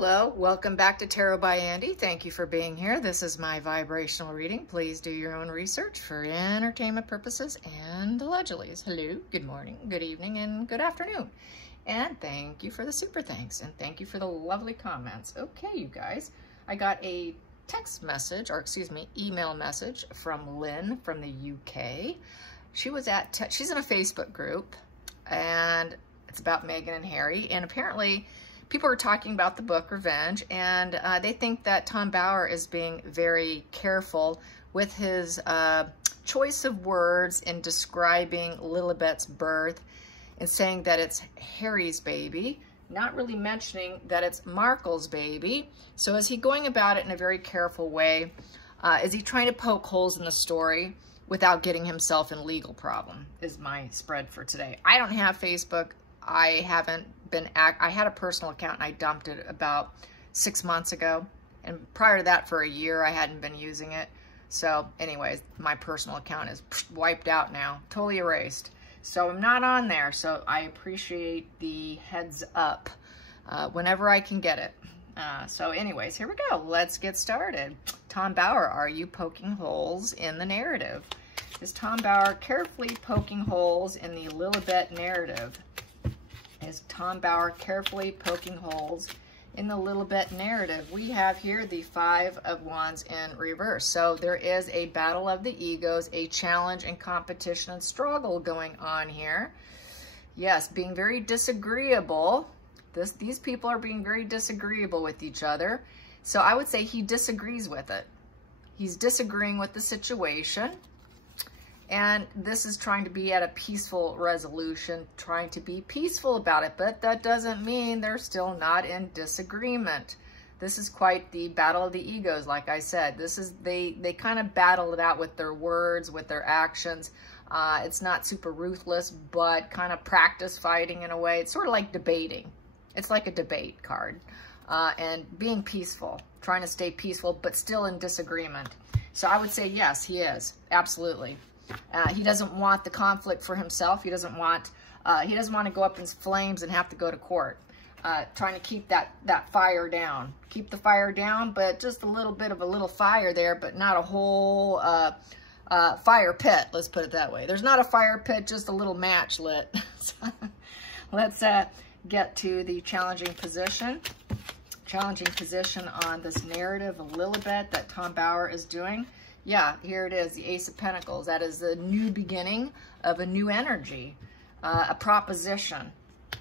Hello, welcome back to Tarot by Andy. Thank you for being here. This is my vibrational reading. Please do your own research for entertainment purposes and allegedly. Hello, good morning, good evening, and good afternoon. And thank you for the super thanks, and thank you for the lovely comments. Okay, you guys, I got a text message, or excuse me, email message from Lynn from the UK. She was she's in a Facebook group, and it's about Meghan and Harry, and apparently people are talking about the book Revenge, and they think that Tom Bower is being very careful with his choice of words in describing Lilibet's birth and saying that it's Harry's baby, not really mentioning that it's Markle's baby. So is he going about it in a very careful way? Is he trying to poke holes in the story without getting himself in legal problem, is my spread for today. I don't have Facebook. I haven't been, I had a personal account and I dumped it about 6 months ago. And prior to that, for a year, I hadn't been using it. So anyways, my personal account is wiped out now, totally erased. So I'm not on there. So I appreciate the heads up whenever I can get it. So anyways, here we go. Let's get started. Tom Bower, are you poking holes in the narrative? Is Tom Bower carefully poking holes in the Lilibet narrative? Is Tom Bower carefully poking holes in the Lilibet narrative? We have here the Five of Wands in reverse. So there is a battle of the egos, a challenge and competition and struggle going on here. Yes, being very disagreeable. These people are being very disagreeable with each other. So I would say he disagrees with it. He's disagreeing with the situation. And this is trying to be at a peaceful resolution, trying to be peaceful about it. But that doesn't mean they're still not in disagreement. This is quite the battle of the egos, like I said. This is, they kind of battle it out with their words, with their actions. It's not super ruthless, but kind of practice fighting in a way. It's sort of like debating. It's like a debate card. And being peaceful, trying to stay peaceful, but still in disagreement. So I would say, yes, he is. Absolutely. He doesn't want the conflict for himself. He doesn't want to go up in flames and have to go to court. Trying to keep that fire down. Keep the fire down, but just a little bit of a little fire there, but not a whole fire pit. Let's put it that way. There's not a fire pit, just a little match lit. Let's get to the challenging position. Challenging position on this narrative of Lilibet that Tom Bower is doing. Yeah, here it is, the Ace of Pentacles. That is the new beginning of a new energy, a proposition.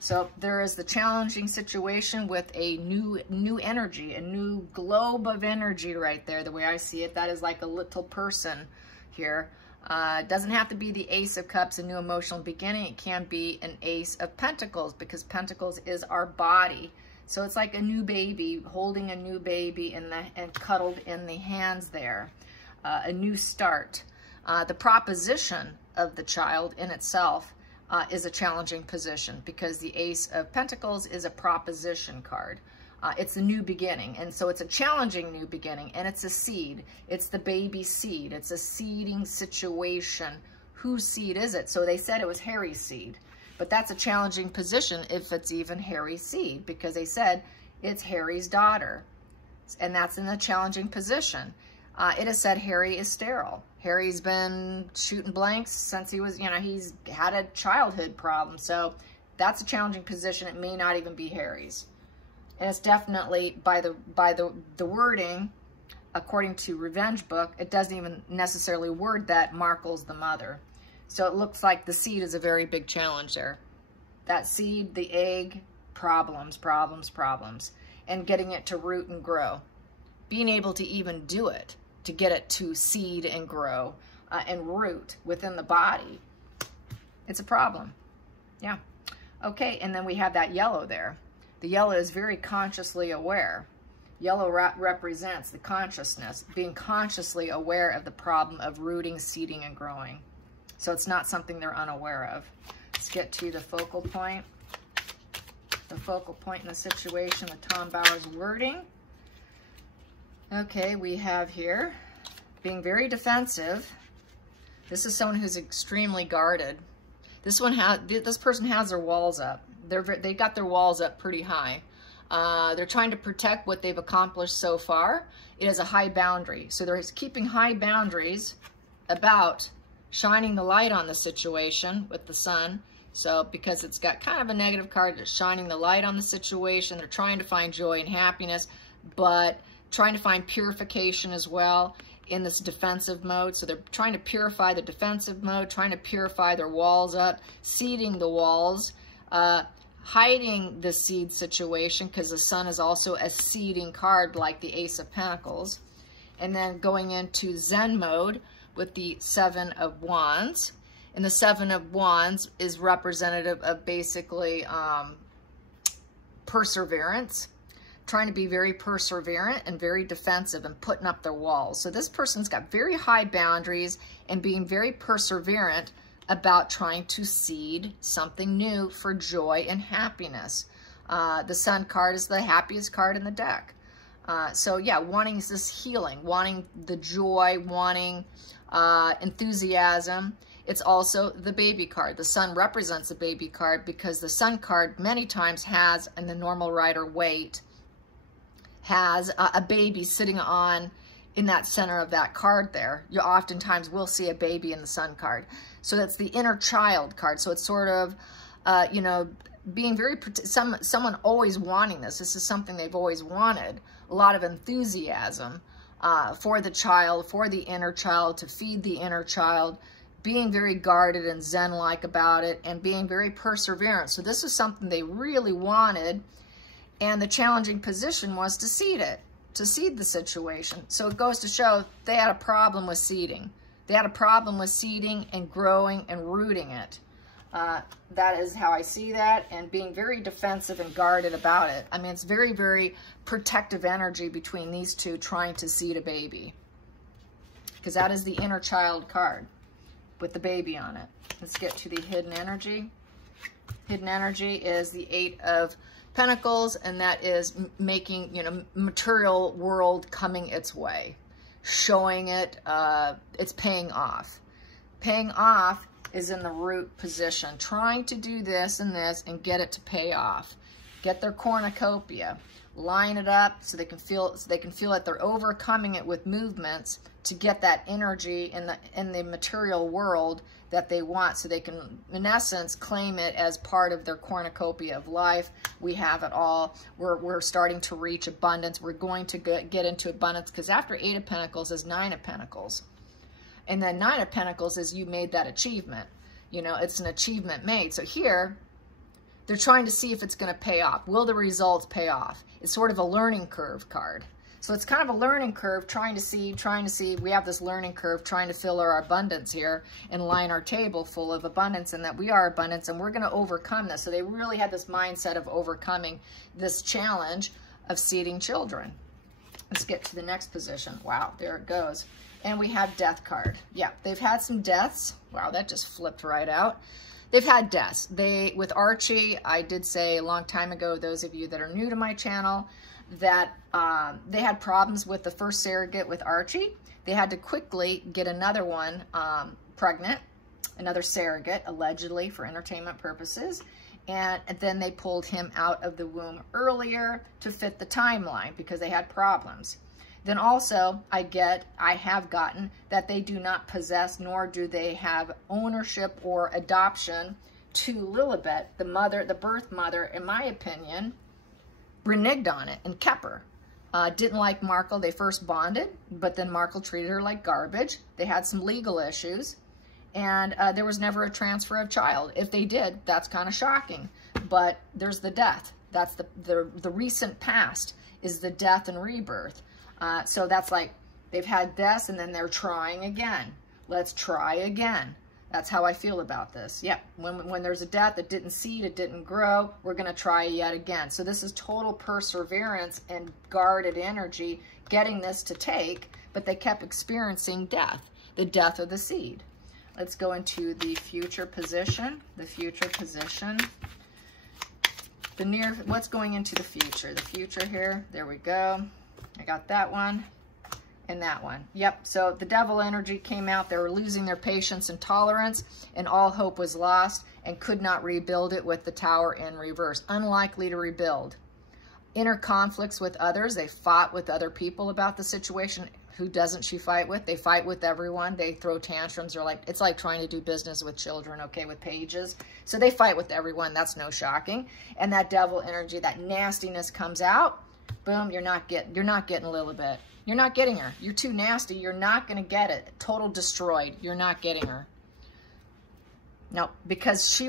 So there is the challenging situation with a new energy, a new globe of energy right there, the way I see it. That is like a little person here. It doesn't have to be the Ace of Cups, a new emotional beginning. It can be an Ace of Pentacles, because Pentacles is our body. So it's like a new baby, holding a new baby and cuddled in the hands there. A new start. The proposition of the child in itself is a challenging position, because the Ace of Pentacles is a proposition card. It's a new beginning, and so it's a challenging new beginning, and it's a seed. It's the baby seed. It's a seeding situation. Whose seed is it? So they said it was Harry's seed, but that's a challenging position if it's even Harry's seed, because they said it's Harry's daughter, and that's in a challenging position. It has said Harry is sterile. Harry's been shooting blanks since he was, he's had a childhood problem. So that's a challenging position. It may not even be Harry's. And it's definitely, by the wording, according to Revenge book, it doesn't even necessarily word that Markle's the mother. So it looks like the seed is a very big challenge there. That seed, the egg, problems. And getting it to root and grow. Being able to even do it, to get it to seed and grow and root within the body. It's a problem. Yeah. Okay, and then we have that yellow there. The yellow is very consciously aware. Yellow represents the consciousness, being consciously aware of the problem of rooting, seeding, and growing. So it's not something they're unaware of. Let's get to the focal point. The focal point in the situation with Tom Bower's wording. Okay, we have here being very defensive. This is someone who's extremely guarded. This person has their walls up. They got their walls up pretty high. They're trying to protect what they've accomplished so far. It is a high boundary. So they're keeping high boundaries about shining the light on the situation with the sun. So because it's got kind of a negative card, it's shining the light on the situation. They're trying to find joy and happiness, but trying to find purification as well in this defensive mode. So they're trying to purify the defensive mode, trying to purify their walls up, seeding the walls, hiding the seed situation, because the sun is also a seeding card like the Ace of Pentacles. And then going into Zen mode with the Seven of Wands. And the Seven of Wands is representative of basically perseverance, trying to be very perseverant and very defensive and putting up their walls. So this person's got very high boundaries and being very perseverant about trying to seed something new for joy and happiness. The Sun card is the happiest card in the deck. So yeah, wanting this healing, wanting the joy, wanting enthusiasm. It's also the baby card. The Sun represents the baby card because the Sun card many times has, in the normal rider weight, has a baby sitting on in that center of that card there. You oftentimes will see a baby in the Sun card. So that's the inner child card. So it's sort of, you know, being very, someone always wanting this. This is something they've always wanted. A lot of enthusiasm for the child, for the inner child, to feed the inner child, being very guarded and Zen-like about it, and being very perseverant. So this is something they really wanted, and the challenging position was to seed it, to seed the situation. So it goes to show they had a problem with seeding. They had a problem with seeding and growing and rooting it. That is how I see that, and being very defensive and guarded about it. I mean, it's very, very protective energy between these two trying to seed a baby, because that is the inner child card with the baby on it. Let's get to the hidden energy. Hidden energy is the Eight of Pentacles, and that is making, you know, material world coming its way, showing it, it's paying off. Paying off is in the root position, trying to do this and this and get it to pay off. Get their cornucopia, line it up so they can feel that they're overcoming it with movements to get that energy in the material world that they want, so they can, in essence, claim it as part of their cornucopia of life. We have it all. We're starting to reach abundance. We're going to get into abundance, because after Eight of Pentacles is Nine of Pentacles. And then Nine of Pentacles is you made that achievement. You know, it's an achievement made. So here, they're trying to see if it's going to pay off. Will the results pay off? It's sort of a learning curve card. So it's kind of a learning curve, trying to see. We have this learning curve, trying to fill our abundance here and line our table full of abundance, and that we are abundance, and we're going to overcome this. So they really had this mindset of overcoming this challenge of seeding children. Let's get to the next position. Wow, there it goes. And we have Death card. Yeah, they've had some deaths. Wow, that just flipped right out. They've had deaths. With Archie, I did say a long time ago, those of you that are new to my channel, that they had problems with the first surrogate with Archie. They had to quickly get another one pregnant, another surrogate, allegedly for entertainment purposes. And then they pulled him out of the womb earlier to fit the timeline because they had problems. Then also, I have gotten that they do not possess, nor do they have ownership or adoption to Lilibet, the mother, the birth mother, in my opinion, reneged on it and kept her. Didn't like Markle. They first bonded, but then Markle treated her like garbage. They had some legal issues, and there was never a transfer of child. If they did, that's kind of shocking. But there's the death. That's the recent past is the death and rebirth. So that's like they've had this, and then they're trying again. Let's try again. That's how I feel about this. Yeah, when there's a death that didn't seed, it didn't grow, we're going to try yet again. So this is total perseverance and guarded energy getting this to take, but they kept experiencing death, the death of the seed. Let's go into the future position. The future position. What's going into the future? The future here. There we go. I got that one and that one. Yep, so the devil energy came out. They were losing their patience and tolerance, and all hope was lost, and could not rebuild it with the Tower in reverse. Unlikely to rebuild. inner conflicts with others. They fought with other people about the situation. Who doesn't she fight with? They fight with everyone. They throw tantrums. They're like, it's like trying to do business with children, okay, with pages. So they fight with everyone. That's no shocking. And that devil energy, that nastiness comes out. Boom, you're not getting Lilibet. You're not getting her. You're too nasty. You're not going to get it. Total destroyed. You're not getting her. No, because she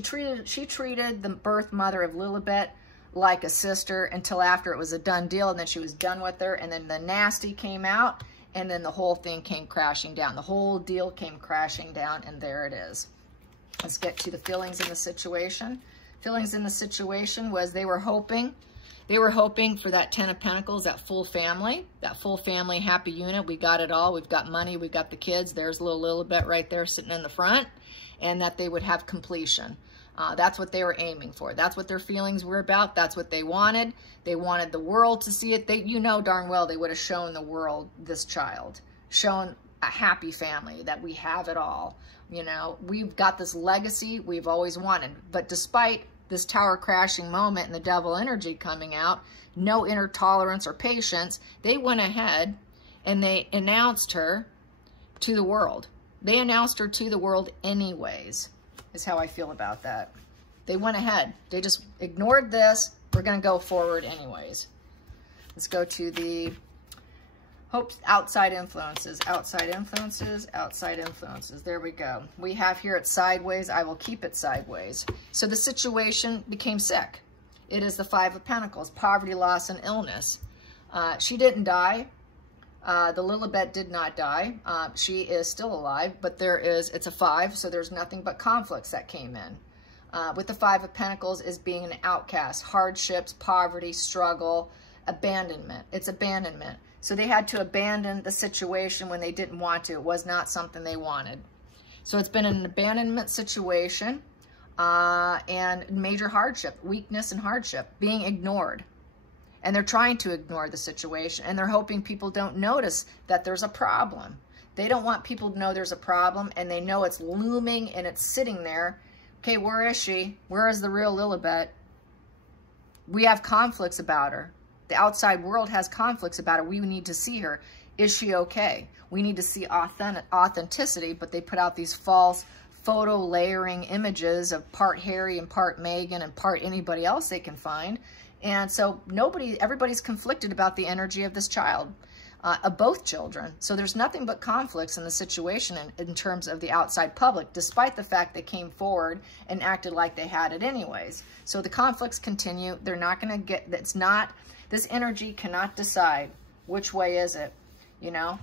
treated the birth mother of Lilibet like a sister until after it was a done deal, and then she was done with her, and then the nasty came out, and then the whole thing came crashing down. The whole deal came crashing down, and there it is. Let's get to the feelings in the situation. Feelings in the situation was they were hoping for that 10 of Pentacles, that full family happy unit. We got it all. We've got money. We got the kids. There's little Lilibet right there sitting in the front, and that they would have completion. That's what they were aiming for. That's what their feelings were about. That's what they wanted. They wanted the world to see it. You know darn well they would have shown the world this child, shown a happy family, that we have it all. You know, we've got this legacy we've always wanted. But despite this tower crashing moment and the devil energy coming out, no inner tolerance or patience, they went ahead and they announced her to the world. They announced her to the world anyways, is how I feel about that. They went ahead. They just ignored this. We're going to go forward anyways. Let's go to the hopes, outside influences, outside influences, outside influences. There we go. We have here it's sideways. I will keep it sideways. So the situation became sick. It is the 5 of Pentacles, poverty, loss, and illness. She didn't die. The Lilibet did not die. She is still alive, but it's a 5, so there's nothing but conflicts that came in. With the 5 of Pentacles is being an outcast, hardships, poverty, struggle, abandonment. It's abandonment. So they had to abandon the situation when they didn't want to. It was not something they wanted. So it's been an abandonment situation and major hardship, weakness and hardship, being ignored. And they're trying to ignore the situation, and they're hoping people don't notice that there's a problem. They don't want people to know there's a problem, and they know it's looming and it's sitting there. Okay, where is she? Where is the real Lilibet? We have conflicts about her. The outside world has conflicts about her. We need to see her. Is she okay? We need to see authenticity, but they put out these false photo layering images of part Harry and part Meghan and part anybody else they can find. And so everybody's conflicted about the energy of this child, of both children. So there's nothing but conflicts in the situation in terms of the outside public, despite the fact they came forward and acted like they had it anyways. So the conflicts continue. They're not going to get, this energy cannot decide which way is it, you know?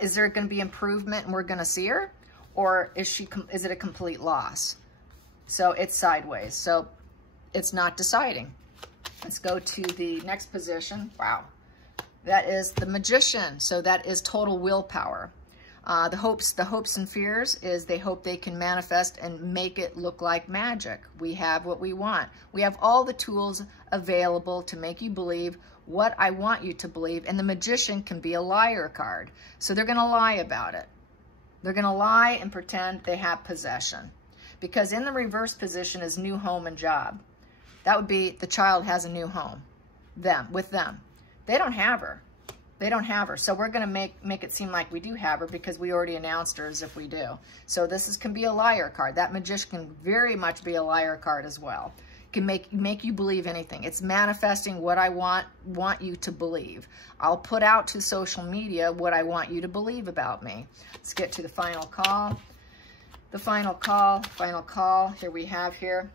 Is there going to be improvement and we're going to see her? Or is it a complete loss? So it's sideways. So it's not deciding. Let's go to the next position. Wow. That is the Magician. So that is total willpower. The hopes and fears is they hope they can manifest and make it look like magic. We have what we want. We have all the tools available to make you believe what I want you to believe. And the Magician can be a liar card. So they're going to lie about it. They're going to lie and pretend they have possession. Because in the reverse position is new home and job. That would be the child has a new home, with them. They don't have her. They don't have her. So we're going to make it seem like we do have her because we already announced her as if we do. So this can be a liar card. That Magician can very much be a liar card as well. Can make you believe anything. It's manifesting what I want you to believe. I'll put out to social media what I want you to believe about me. Let's get to the final call. The final call. Here we have here.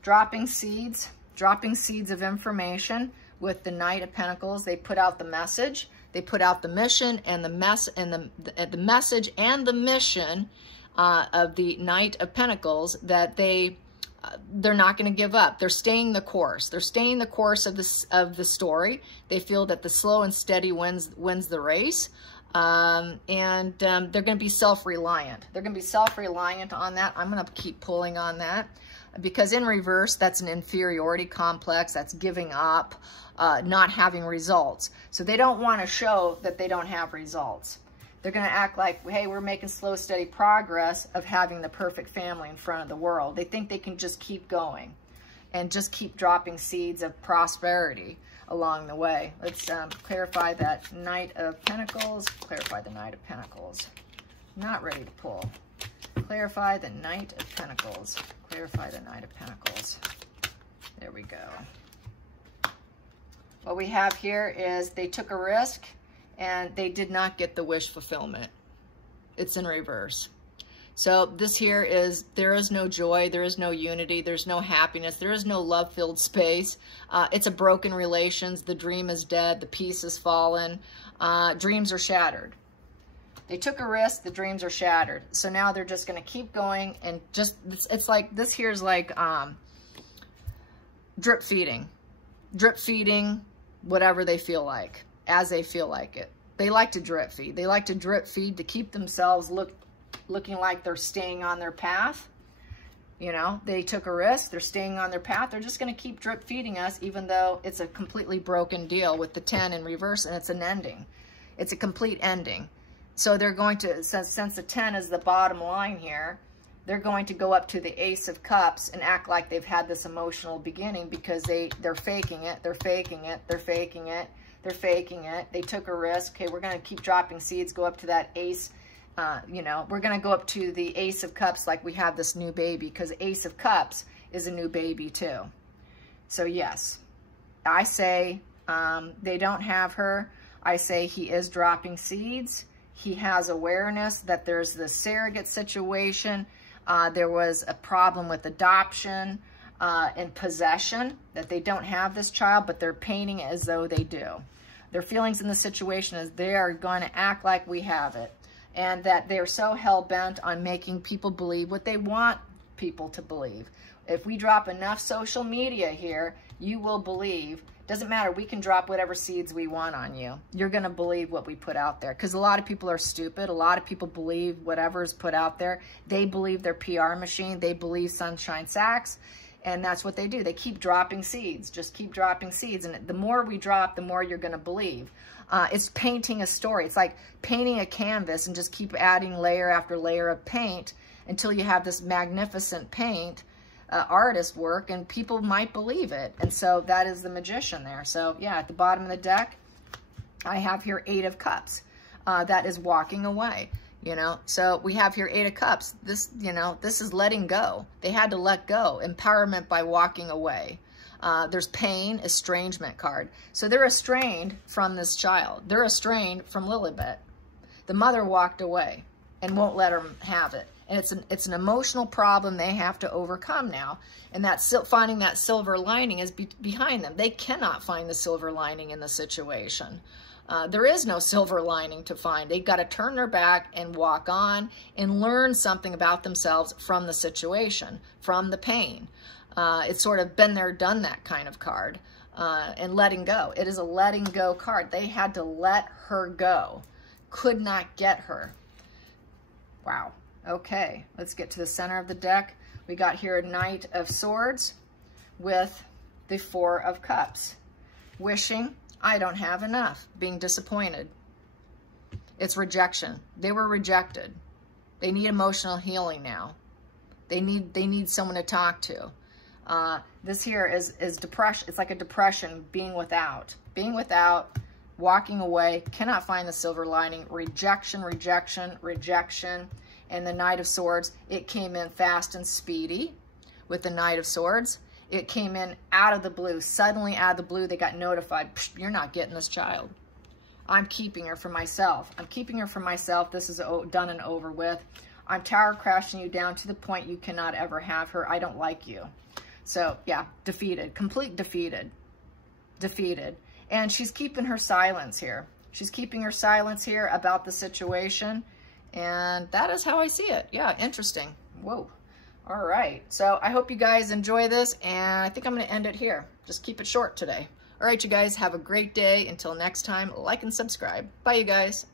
Dropping seeds of information with the Knight of Pentacles. They put out the message, they put out the mission and the message and the mission of the Knight of Pentacles that they're not going to give up. They're staying the course. They're staying the course of the story. They feel that the slow and steady wins the race. They're going to be self-reliant. They're going to be self-reliant on that. I'm going to keep pulling on that. Because in reverse, that's an inferiority complex. That's giving up, not having results. So they don't want to show that they don't have results. They're going to act like, hey, we're making slow, steady progress of having the perfect family in front of the world. They think they can just keep going. and just keep dropping seeds of prosperity along the way. Let's clarify that Knight of Pentacles. Clarify the Knight of Pentacles. Not ready to pull. Clarify the Knight of Pentacles. Clarify the Knight of Pentacles. There we go. What we have here is they took a risk and they did not get the wish fulfillment. It's in reverse. So this here is, there is no joy, there is no unity, there's no happiness, there is no love-filled space. It's a broken relations, the dream is dead, the peace has fallen, dreams are shattered. They took a risk, the dreams are shattered. So now they're just going to keep going and just, it's like, this here's like drip feeding. Drip feeding whatever they feel like, as they feel like it. They like to drip feed. They like to drip feed to keep themselves looking like they're staying on their path. You know, they took a risk, they're staying on their path. They're just going to keep drip feeding us, even though it's a completely broken deal with the 10 in reverse, and it's an ending. It's a complete ending. So they're going to, since the 10 is the bottom line here, they're going to go up to the Ace of Cups and act like they've had this emotional beginning, because they're faking it, they're faking it, they're faking it, they're faking it. They took a risk. Okay, we're going to keep dropping seeds, go up to that Ace. You know, we're going to go up to the Ace of Cups like we have this new baby, because Ace of Cups is a new baby too. So yes, I say they don't have her. I say he is dropping seeds. He has awareness that there's this surrogate situation. There was a problem with adoption and possession, that they don't have this child, but they're painting it as though they do. Their feelings in the situation is they are going to act like we have it. And that they're so hell-bent on making people believe what they want people to believe. If we drop enough social media here, you will believe. Doesn't matter, we can drop whatever seeds we want on you. You're going to believe what we put out there. Because a lot of people are stupid. A lot of people believe whatever is put out there. They believe their PR machine. They believe Sunshine Sacks. And that's what they do. They keep dropping seeds. Just keep dropping seeds. And the more we drop, the more you're going to believe. It's painting a story. It's like painting a canvas and just keep adding layer after layer of paint until you have this magnificent paint, artist work, and people might believe it. And so that is the magician there. So yeah, at the bottom of the deck, I have here 8 of Cups. That is walking away. You know, so we have here 8 of Cups. This, you know, this is letting go. They had to let go. Empowerment by walking away. There's pain, estrangement card. So they're estranged from this child. They're estranged from Lilibet. The mother walked away and won't let her have it. And it's an emotional problem they have to overcome now. And finding that silver lining is behind them. They cannot find the silver lining in the situation. There is no silver lining to find. They've got to turn their back and walk on and learn something about themselves from the situation, from the pain. It's sort of been there, done that kind of card. And letting go. It is a letting go card. They had to let her go. Could not get her. Wow. Okay, let's get to the center of the deck. We got here a Knight of Swords with the 4 of Cups. Wishing, I don't have enough. Being disappointed. It's rejection. They were rejected. They need emotional healing now. They need someone to talk to. This here is depression. It's like a depression, being without. Being without, walking away, cannot find the silver lining. Rejection, rejection, rejection. And the Knight of Swords, it came in fast and speedy with the Knight of Swords. It came in out of the blue. Suddenly out of the blue, they got notified. You're not getting this child. I'm keeping her for myself. I'm keeping her for myself. This is done and over with. I'm tower crashing you down to the point you cannot ever have her. I don't like you. So yeah, defeated, complete defeated, defeated. And she's keeping her silence here. She's keeping her silence here about the situation. And that is how I see it. Yeah, interesting. Whoa. All right. So I hope you guys enjoy this, and I think I'm going to end it here. Just keep it short today. All right, you guys, have a great day. Until next time, like and subscribe. Bye, you guys.